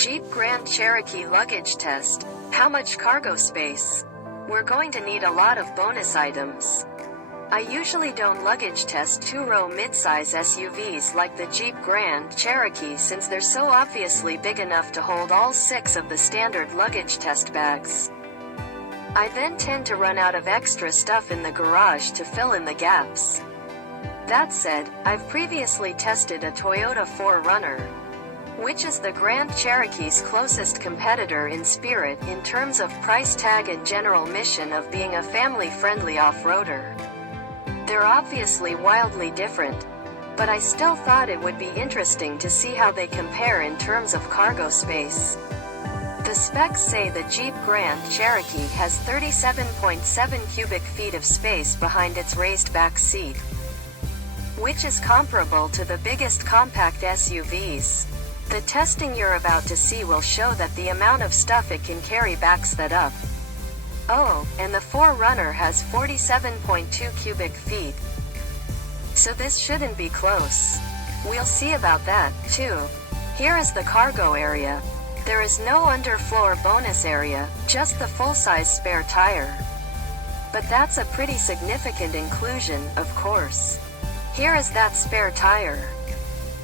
Jeep Grand Cherokee Luggage Test. How much cargo space? We're going to need a lot of bonus items. I usually don't luggage test two-row midsize SUVs like the Jeep Grand Cherokee since they're so obviously big enough to hold all 6 of the standard luggage test bags. I then tend to run out of extra stuff in the garage to fill in the gaps. That said, I've previously tested a Toyota 4Runner, which is the Grand Cherokee's closest competitor in spirit in terms of price tag and general mission of being a family-friendly off-roader. They're obviously wildly different, but I still thought it would be interesting to see how they compare in terms of cargo space. The specs say the Jeep Grand Cherokee has 37.7 cubic feet of space behind its raised back seat, which is comparable to the biggest compact SUVs. The testing you're about to see will show that the amount of stuff it can carry backs that up. Oh, and the 4Runner has 47.2 cubic feet. So this shouldn't be close. We'll see about that, too. Here is the cargo area. There is no underfloor bonus area, just the full-size spare tire. But that's a pretty significant inclusion, of course. Here is that spare tire,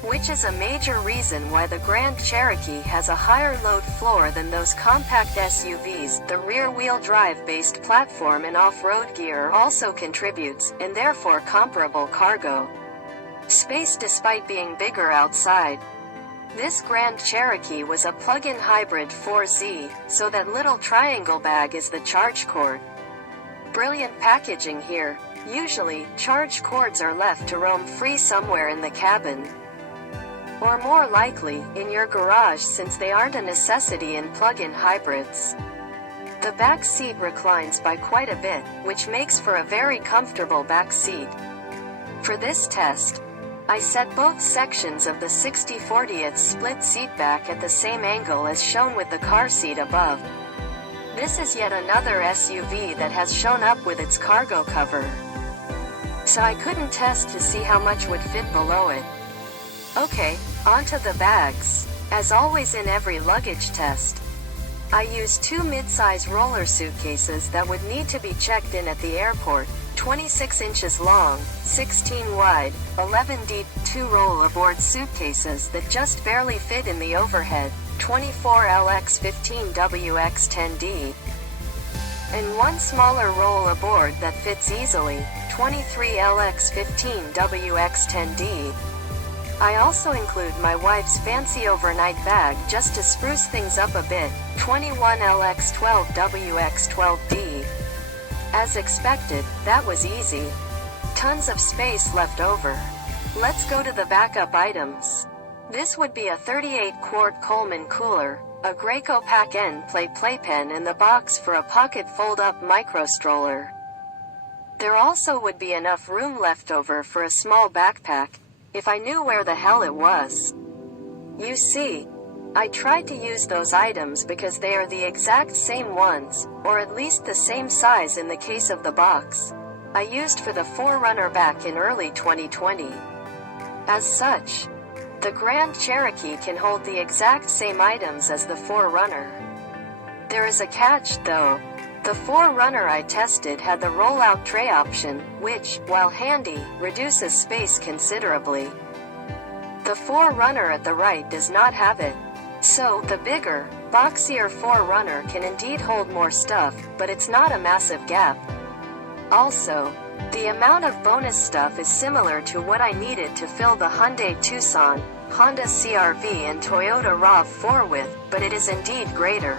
which is a major reason why the Grand Cherokee has a higher load floor than those compact SUVs. The rear-wheel drive-based platform and off-road gear also contributes, and therefore comparable cargo space despite being bigger outside. This Grand Cherokee was a plug-in hybrid 4Z, so that little triangle bag is the charge cord. Brilliant packaging here. Usually, charge cords are left to roam free somewhere in the cabin, or more likely, in your garage since they aren't a necessity in plug-in hybrids. The back seat reclines by quite a bit, which makes for a very comfortable back seat. For this test, I set both sections of the 60/40th split seat back at the same angle as shown with the car seat above. This is yet another SUV that has shown up with its cargo cover, so I couldn't test to see how much would fit below it. Okay, onto the bags. As always in every luggage test, I use 2 mid-size roller suitcases that would need to be checked in at the airport, 26 inches long, 16 wide, 11 deep, 2 roll-aboard suitcases that just barely fit in the overhead, 24 LX15 WX10D, and 1 smaller roll-aboard that fits easily, 23 LX15 WX10D. I also include my wife's fancy overnight bag just to spruce things up a bit, 21 LX12 WX12D. As expected, that was easy. Tons of space left over. Let's go to the backup items. This would be a 38-quart Coleman cooler, a Graco Pack-N Play playpen and the box for a pocket fold-up micro-stroller. There also would be enough room left over for a small backpack, if I knew where the hell it was. You see, I tried to use those items because they are the exact same ones, or at least the same size in the case of the box, I used for the 4Runner back in early 2020. As such, the Grand Cherokee can hold the exact same items as the 4Runner. There is a catch, though. The 4Runner I tested had the roll-out tray option, which, while handy, reduces space considerably. The 4Runner at the right does not have it. So, the bigger, boxier 4Runner can indeed hold more stuff, but it's not a massive gap. Also, the amount of bonus stuff is similar to what I needed to fill the Hyundai Tucson, Honda CR-V and Toyota RAV4 with, but it is indeed greater.